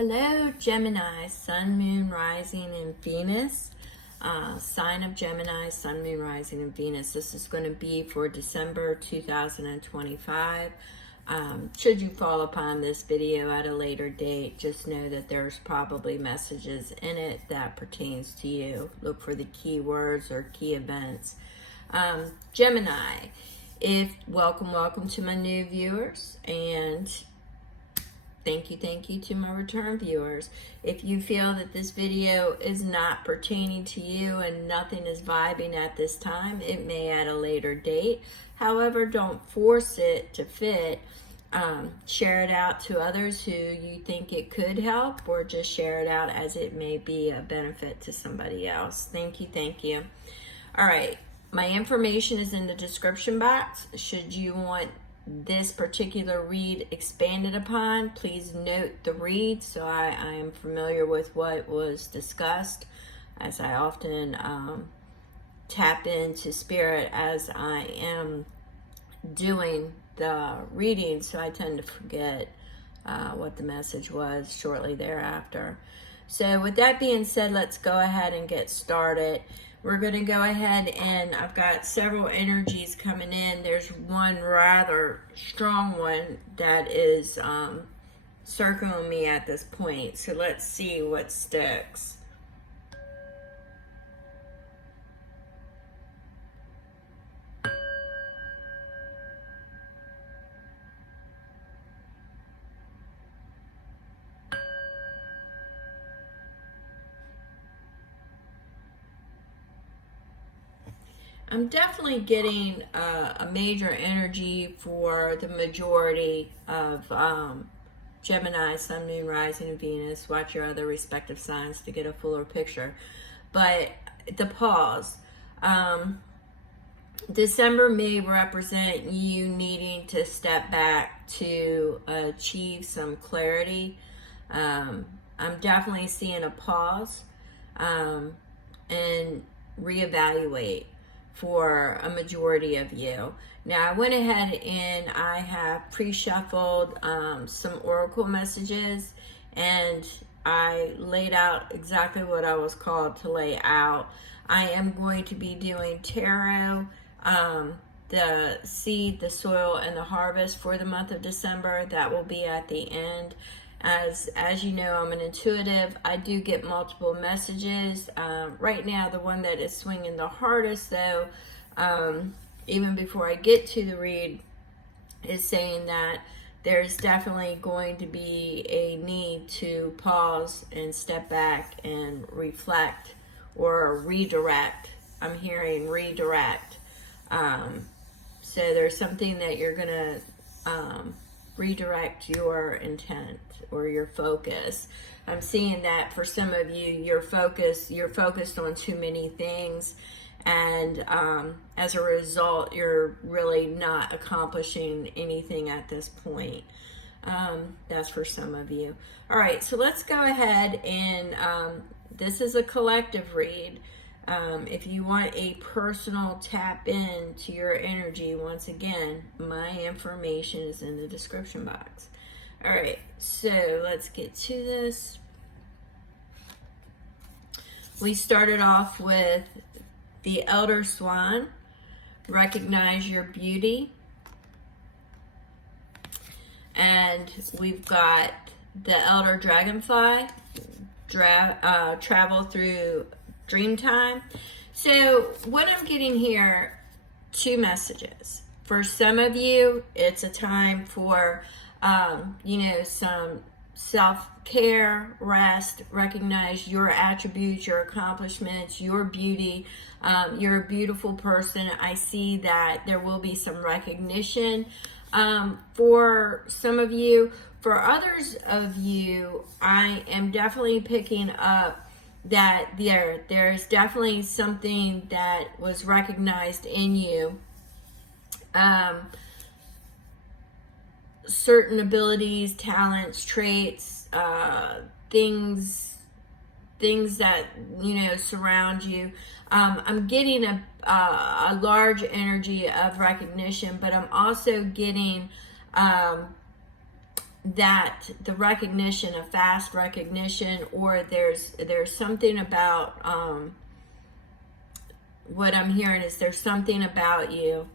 Hello, Gemini, Sun, Moon, Rising, and Venus. Sign of Gemini, Sun, Moon, Rising, and Venus. This is going to be for December 2025. Should you fall upon this video at a later date, just know that there's probably messages in it that pertains to you. Look for the keywords or key events. Gemini, welcome to my new viewers, and thank you to my return viewers. If you feel that this video is not pertaining to you and nothing is vibing at this time, it may at a later date. However, don't force it to fit. Share it out to others who you think it could help, or just share it out as it may be a benefit to somebody else. Thank you. All right, my information is in the description box. Should you want this particular read expanded upon, please note the read so I am familiar with what was discussed, as I often tap into spirit as I am doing the reading, so I tend to forget what the message was shortly thereafter. So with that being said, let's go ahead and get started. We're going to go ahead, and I've got several energies coming in. There's one rather strong one that is circling me at this point. So let's see what sticks. I'm definitely getting a major energy for the majority of Gemini, Sun, Moon, Rising, and Venus. Watch your other respective signs to get a fuller picture. But the pause. December may represent you needing to step back to achieve some clarity. I'm definitely seeing a pause and reevaluate for a majority of you. Now, I went ahead and I have pre-shuffled some oracle messages, and I laid out exactly what I was called to lay out. I am going to be doing tarot, the seed, the soil, and the harvest for the month of December. That will be at the end. As you know, I'm an intuitive. I do get multiple messages. Right now, the one that is swinging the hardest, though, even before I get to the read, is saying that there's definitely going to be a need to pause and step back and reflect or redirect. I'm hearing redirect. So there's something that you're going to redirect your intent or your focus. I'm seeing that for some of you, you're focused on too many things, and as a result, you're really not accomplishing anything at this point. That's for some of you. All right, so let's go ahead and this is a collective read. If you want a personal tap in to your energy, once again, my information is in the description box. All right, so let's get to this. We started off with the Elder Swan. Recognize your beauty. And we've got the Elder Dragonfly. Travel through dream time. So what I'm getting here, two messages. For some of you, it's a time for some self-care, rest, recognize your attributes, your accomplishments, your beauty. You're a beautiful person. I see that there will be some recognition for some of you. For others of you, I am definitely picking up that there's definitely something that was recognized in you. Certain abilities, talents, traits, things that surround you. I'm getting a large energy of recognition, but I'm also getting that the recognition, a fast recognition, or there's something about, what I'm hearing is there's something about you.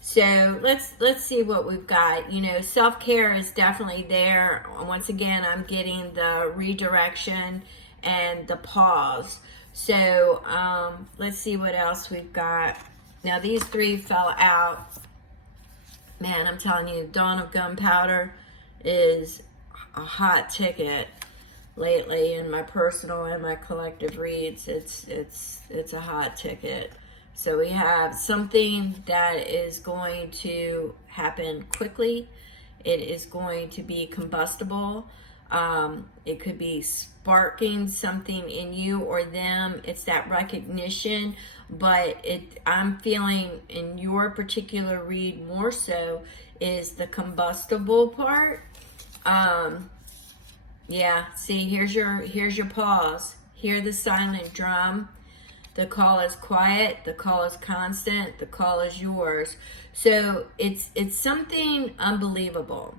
So let's see what we've got. You know, self-care is definitely there. Once again, I'm getting the redirection and the pause. So let's see what else we've got. Now these three fell out. Man, I'm telling you, Dawn of Gunpowder is a hot ticket lately in my personal and my collective reads. It's a hot ticket. So we have something that is going to happen quickly. It is going to be combustible. It could be sparking something in you or them. It's that recognition, but I'm feeling in your particular read more so is the combustible part. Yeah, see, here's your pause. Hear the silent drum. The call is quiet, the call is constant, the call is yours. So it's something unbelievable.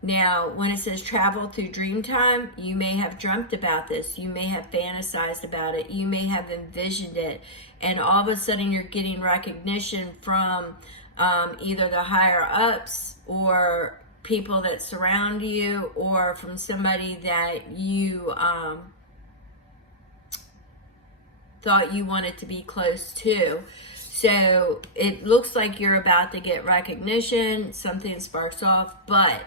Now, when it says travel through dream time, you may have dreamt about this. You may have fantasized about it. You may have envisioned it. And all of a sudden you're getting recognition from either the higher ups or people that surround you, or from somebody that you thought you wanted to be close to. So it looks like you're about to get recognition, something sparks off, but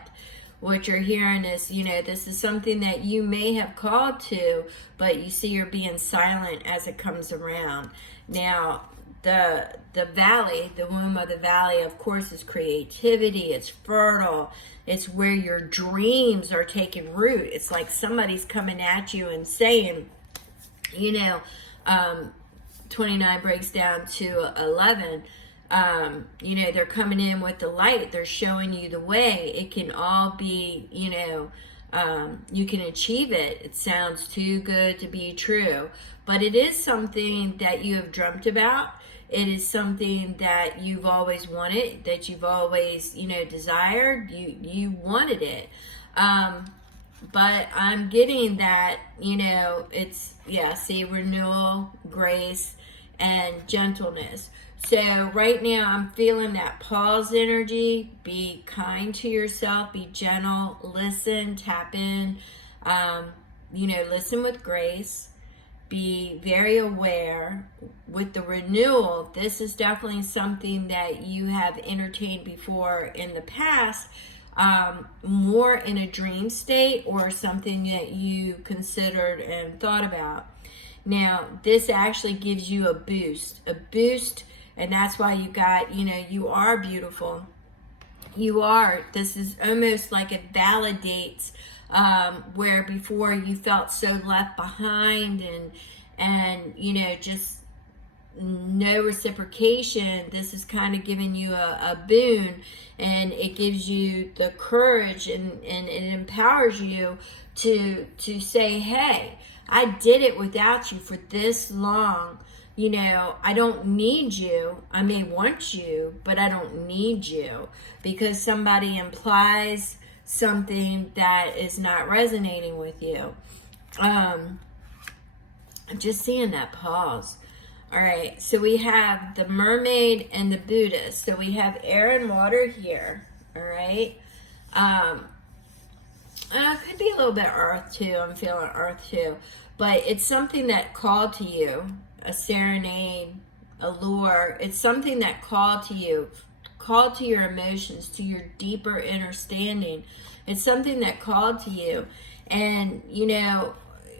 what you're hearing is, you know, this is something that you may have called to, but you see you're being silent as it comes around. Now, the valley, the womb of the valley, of course, is creativity. It's fertile. It's where your dreams are taking root. It's like somebody's coming at you and saying, you know, 29 breaks down to 11. You know, they're coming in with the light. They're showing you the way. It can all be, you know, you can achieve it. It sounds too good to be true, but it is something that you have dreamt about. It is something that you've always wanted, that you've always, you know, desired. You wanted it. But I'm getting that, you know, it's, yeah, see, renewal, grace, and gentleness. So right now I'm feeling that pause energy. Be kind to yourself, be gentle, listen, tap in, you know, listen with grace, be very aware. With the renewal, this is definitely something that you have entertained before in the past, more in a dream state or something that you considered and thought about. Now, this actually gives you a boost, and that's why you got, you know, you are beautiful. You are. This is almost like it validates where before you felt so left behind and you know, just no reciprocation. This is kind of giving you a boon, and it gives you the courage and it empowers you to say, hey, I did it without you for this long. You know, I don't need you. I may want you, but I don't need you, because somebody implies something that is not resonating with you. I'm just seeing that pause. All right, so we have the mermaid and the Buddhist. So we have air and water here. All right. Could be a little bit earth too. I'm feeling earth too. But it's something that called to you, a serenade, a lure. It's something that called to you, called to your emotions, to your deeper understanding. It's something that called to you. And, you know,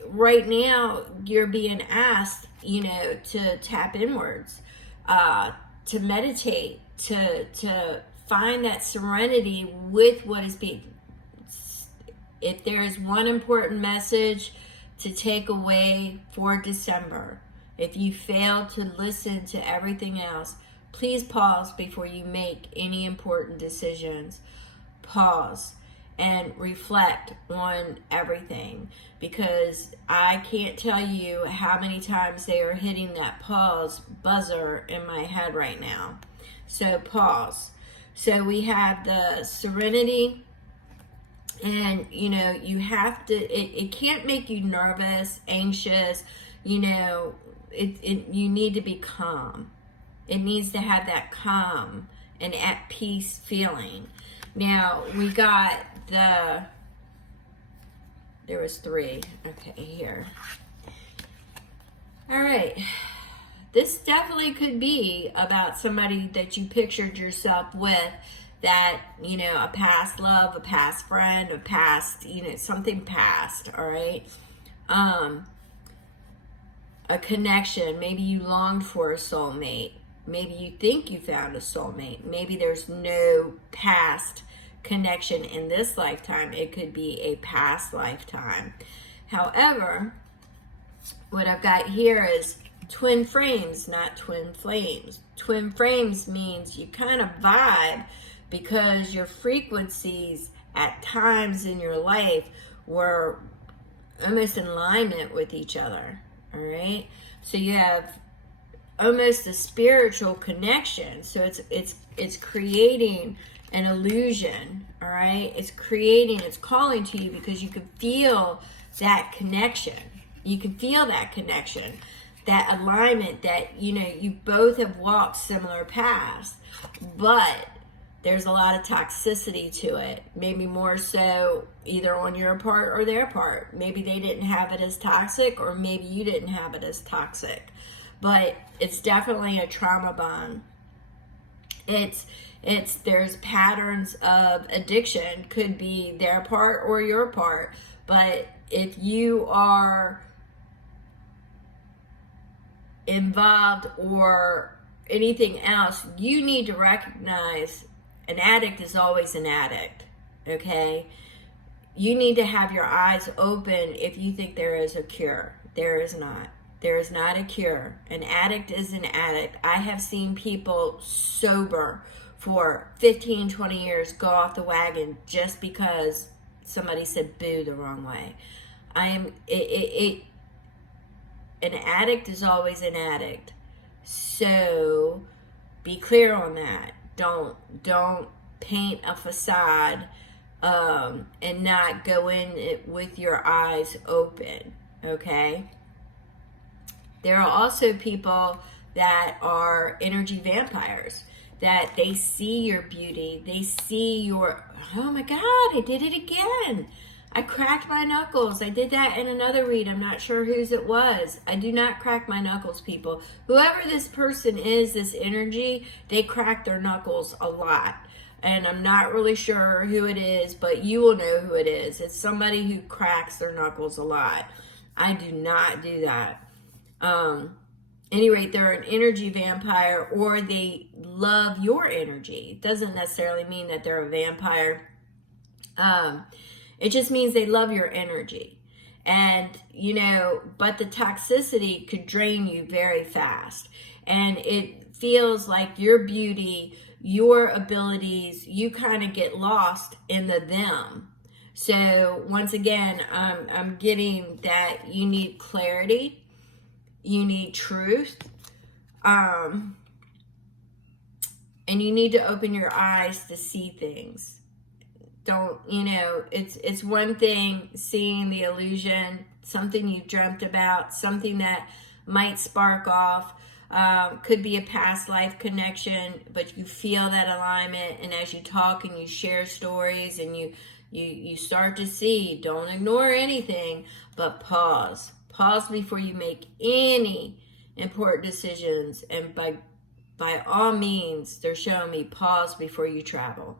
right now you're being asked, you know, to tap inwards, to meditate, to find that serenity with what is being. If there is one important message to take away for December, if you fail to listen to everything else, please pause before you make any important decisions. Pause and reflect on everything, because I can't tell you how many times they are hitting that pause buzzer in my head right now. So pause. So we have the serenity And, you know, you have to, it can't make you nervous, anxious, you know, you need to be calm. It needs to have that calm and at peace feeling. Now, we got there was 3. Okay, here. All right. This definitely could be about somebody that you pictured yourself with, that, you know, a past love, a past friend, a past, you know, something past, all right? A connection. Maybe you longed for a soulmate. Maybe you think you found a soulmate. Maybe there's no past connection in this lifetime. It could be a past lifetime. However, what I've got here is twin frames, not twin flames. Twin frames means you kind of vibe because your frequencies at times in your life were almost in alignment with each other, all right? So you have almost a spiritual connection. So it's creating an illusion, all right? It's calling to you because you can feel that connection. You can feel that connection, that alignment, that, you know, you both have walked similar paths, but there's a lot of toxicity to it. Maybe more so either on your part or their part. Maybe they didn't have it as toxic, or maybe you didn't have it as toxic. But it's definitely a trauma bond. There's patterns of addiction, could be their part or your part. But if you are involved or anything else, you need to recognize an addict is always an addict, okay? You need to have your eyes open if you think there is a cure. There is not. There is not a cure. An addict is an addict. I have seen people sober for 15, 20 years go off the wagon just because somebody said boo the wrong way. An addict is always an addict. So be clear on that. Don't paint a facade and not go in it with your eyes open, okay? There are also people that are energy vampires, that they see your beauty, they see your, oh my God, I did it again. I cracked my knuckles. I did that in another read. I'm not sure whose it was. I do not crack my knuckles, people. Whoever this person is, this energy, they crack their knuckles a lot. And I'm not really sure who it is, but you will know who it is. It's somebody who cracks their knuckles a lot. I do not do that. Any rate, they're an energy vampire, or they love your energy. It doesn't necessarily mean that they're a vampire. It just means they love your energy. And, you know, but the toxicity could drain you very fast. And it feels like your beauty, your abilities, you kind of get lost in the them. So once again, I'm getting that you need clarity, you need truth, and you need to open your eyes to see things. Don't, you know, it's one thing seeing the illusion, something you dreamt about, something that might spark off, could be a past life connection, but you feel that alignment, and as you talk and you share stories and you start to see, don't ignore anything, but pause before you make any important decisions. And by all means, they're showing me pause before you travel.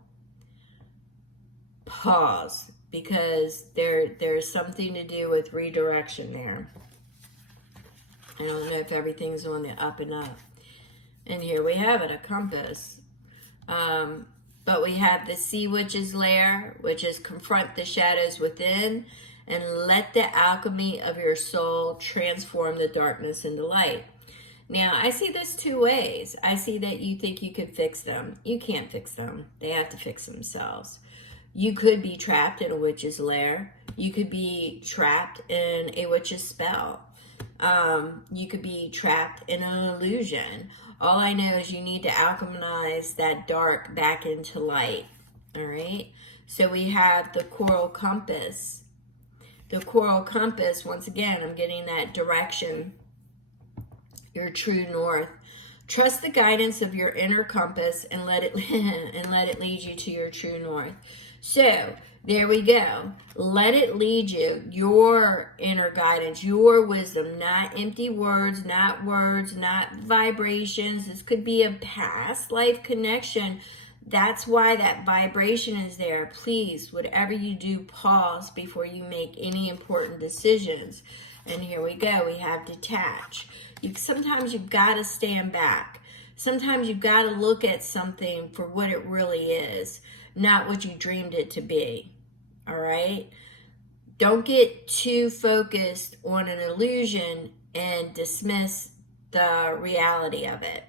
Pause, because there's something to do with redirection there. I don't know if everything's on the up and up. And here we have it, a compass. But we have the Sea Witch's lair, which is confront the shadows within and let the alchemy of your soul transform the darkness into light. Now, I see this two ways. I see that you think you could fix them. You can't fix them. They have to fix themselves. You could be trapped in a witch's lair. You could be trapped in a witch's spell. You could be trapped in an illusion. All I know is you need to alchemize that dark back into light. All right? So we have the coral compass. The coral compass, once again, I'm getting that direction, your true north. Trust the guidance of your inner compass and let it lead you to your true north. So there we go. Let it lead you, your inner guidance, your wisdom, not empty words, not vibrations. This could be a past life connection. That's why that vibration is there. Please, whatever you do, pause before you make any important decisions. And here we go. We have detach. Sometimes you've got to stand back. Sometimes you've got to look at something for what it really is, not what you dreamed it to be. All right? Don't get too focused on an illusion and dismiss the reality of it.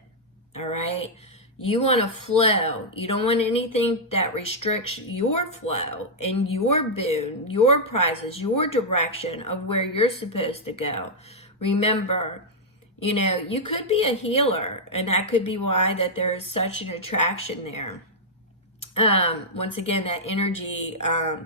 All right? You want to flow. You don't want anything that restricts your flow and your boon, your prizes, your direction of where you're supposed to go. Remember, you could be a healer, and that could be why that there is such an attraction there. Once again, that energy,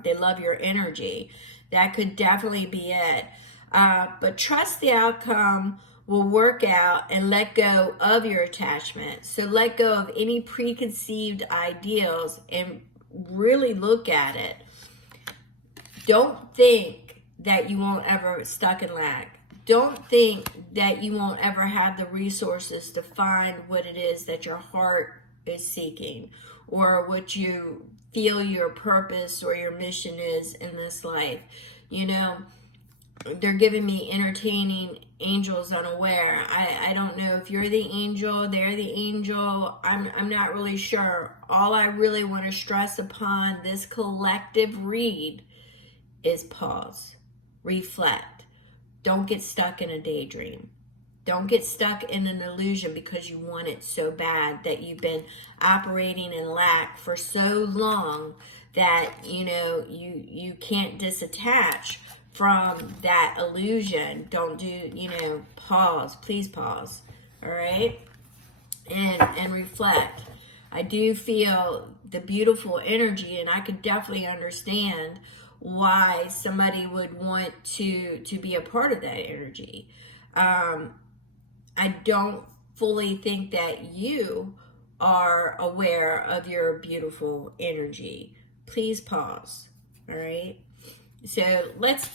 they love your energy. That could definitely be it. But trust the outcome will work out, and let go of your attachment. So let go of any preconceived ideals and really look at it. Don't think that you won't ever stuck in lack. Don't think that you won't ever have the resources to find what it is that your heart is seeking, or what you feel your purpose or your mission is in this life. They're giving me entertaining angels unaware. I don't know if you're the angel, they're the angel. I'm not really sure. All I really want to stress upon this collective read is pause, reflect. Don't get stuck in a daydream. Don't get stuck in an illusion because you want it so bad that you've been operating in lack for so long that you can't disattach from that illusion. Don't do, pause. Please pause. All right? And reflect. I do feel the beautiful energy, and I could definitely understand why somebody would want to be a part of that energy. I don't fully think that you are aware of your beautiful energy. Please pause. All right? So let's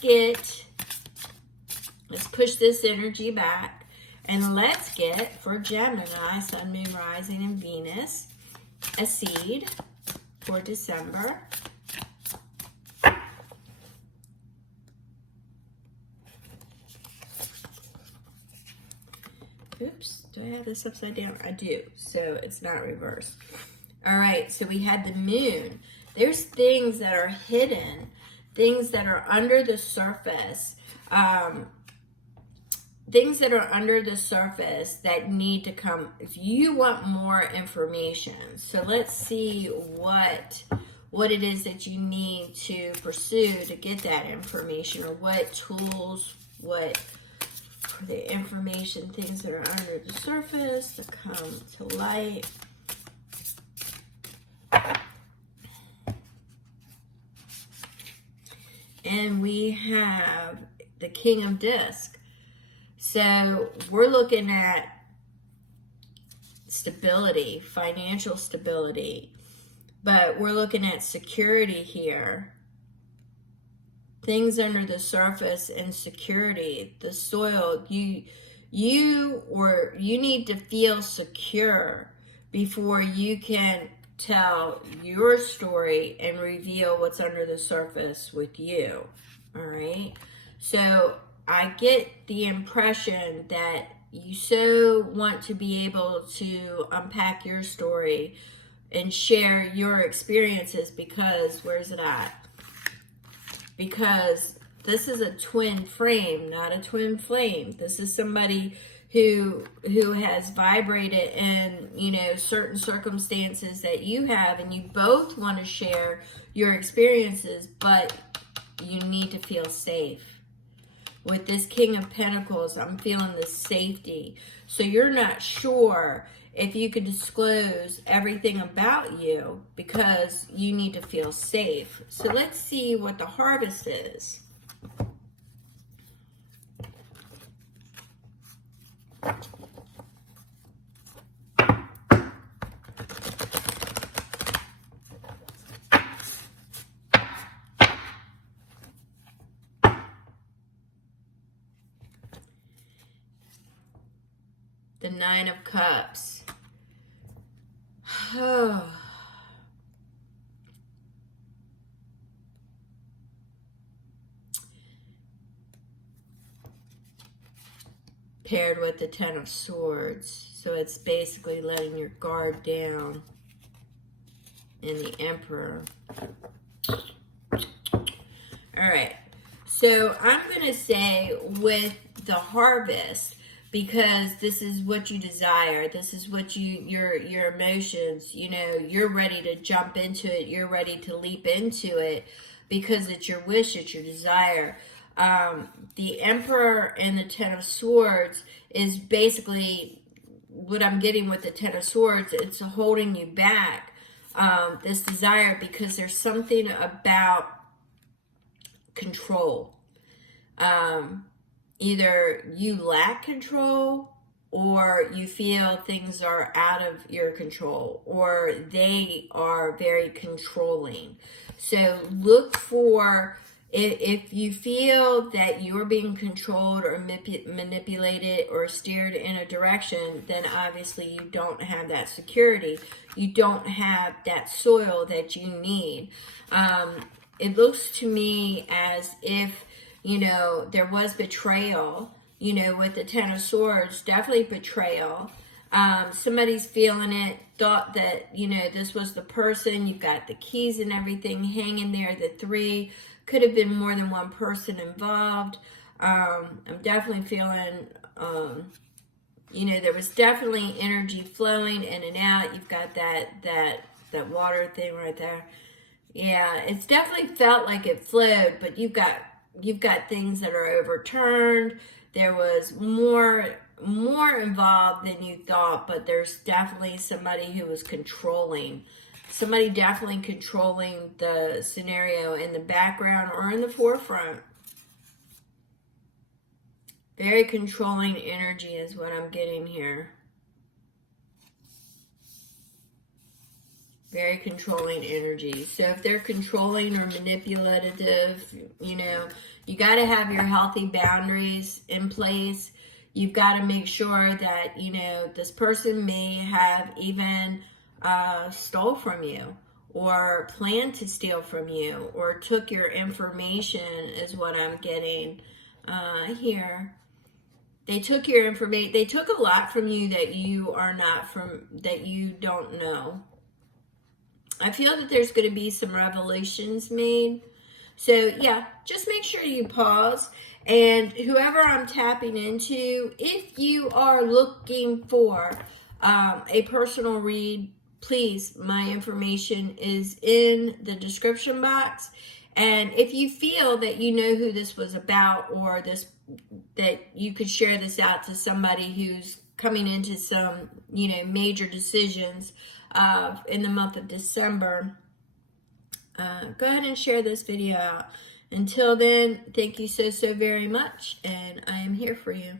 push this energy back, and let's get, for Gemini, Sun, Moon, Rising, and Venus, a seed for December. Oops, do I have this upside down? I do, so it's not reversed. All right, so we had the moon. There's things that are hidden, things that are under the surface, things that are under the surface that need to come. If you want more information, so let's see what it is that you need to pursue to get that information, or what tools, what for the information, things that are under the surface to come to light. And we have the King of Disc. So we're looking at stability, financial stability, but we're looking at security here. Things under the surface and security, the soil. You need to feel secure before you can tell your story and reveal what's under the surface with you. All right? So I get the impression that you so want to be able to unpack your story and share your experiences, because where's it at? Because this is a twin frame, not a twin flame. This is somebody who has vibrated in, certain circumstances that you have, and you both want to share your experiences, but you need to feel safe. With this King of Pentacles, I'm feeling the safety. So you're not sure if you could disclose everything about you, because you need to feel safe. So let's see what the harvest is. The Nine of Cups. Oh. Paired with the Ten of Swords. So it's basically letting your guard down. And the Emperor. Alright. So I'm going to say with the harvest, because this is what you desire, this is what your emotions, you know, you're ready to jump into it, you're ready to leap into it, because it's your wish, it's your desire. The Emperor and the Ten of Swords is basically what I'm getting with the Ten of Swords. It's holding you back, this desire, because there's something about control. Either you lack control, or you feel things are out of your control, or they are very controlling. So look for, if you feel that you're being controlled or manipulated or steered in a direction, then obviously you don't have that security. You don't have that soil that you need. It looks to me as if, you know, there was betrayal, you know, with the Ten of Swords, definitely betrayal. Somebody's feeling it, thought that, you know, this was the person. You've got the keys and everything hanging there, the three. Could have been more than one person involved. I'm definitely feeling, you know, there was definitely energy flowing in and out. You've got that water thing right there. Yeah, it's definitely felt like it flowed, but you've got things that are overturned. There was more involved than you thought, but there's definitely somebody who was controlling. Somebody definitely controlling the scenario in the background or in the forefront. Very controlling energy is what I'm getting here. Very controlling energy. So if they're controlling or manipulative, you know, you got to have your healthy boundaries in place. You've got to make sure that, you know, this person may have even stole from you, or planned to steal from you, or took your information, is what I'm getting here. They took your information. They took a lot from you that you are not from, that you don't know. I feel that there's going to be some revelations made. So yeah, just make sure you pause. And whoever I'm tapping into, if you are looking for a personal read, please, my information is in the description box. And if you feel that you know who this was about, or this, that you could share this out to somebody who's coming into some, you know, major decisions in the month of December, go ahead and share this video out. Until then, thank you so very much, and I am here for you.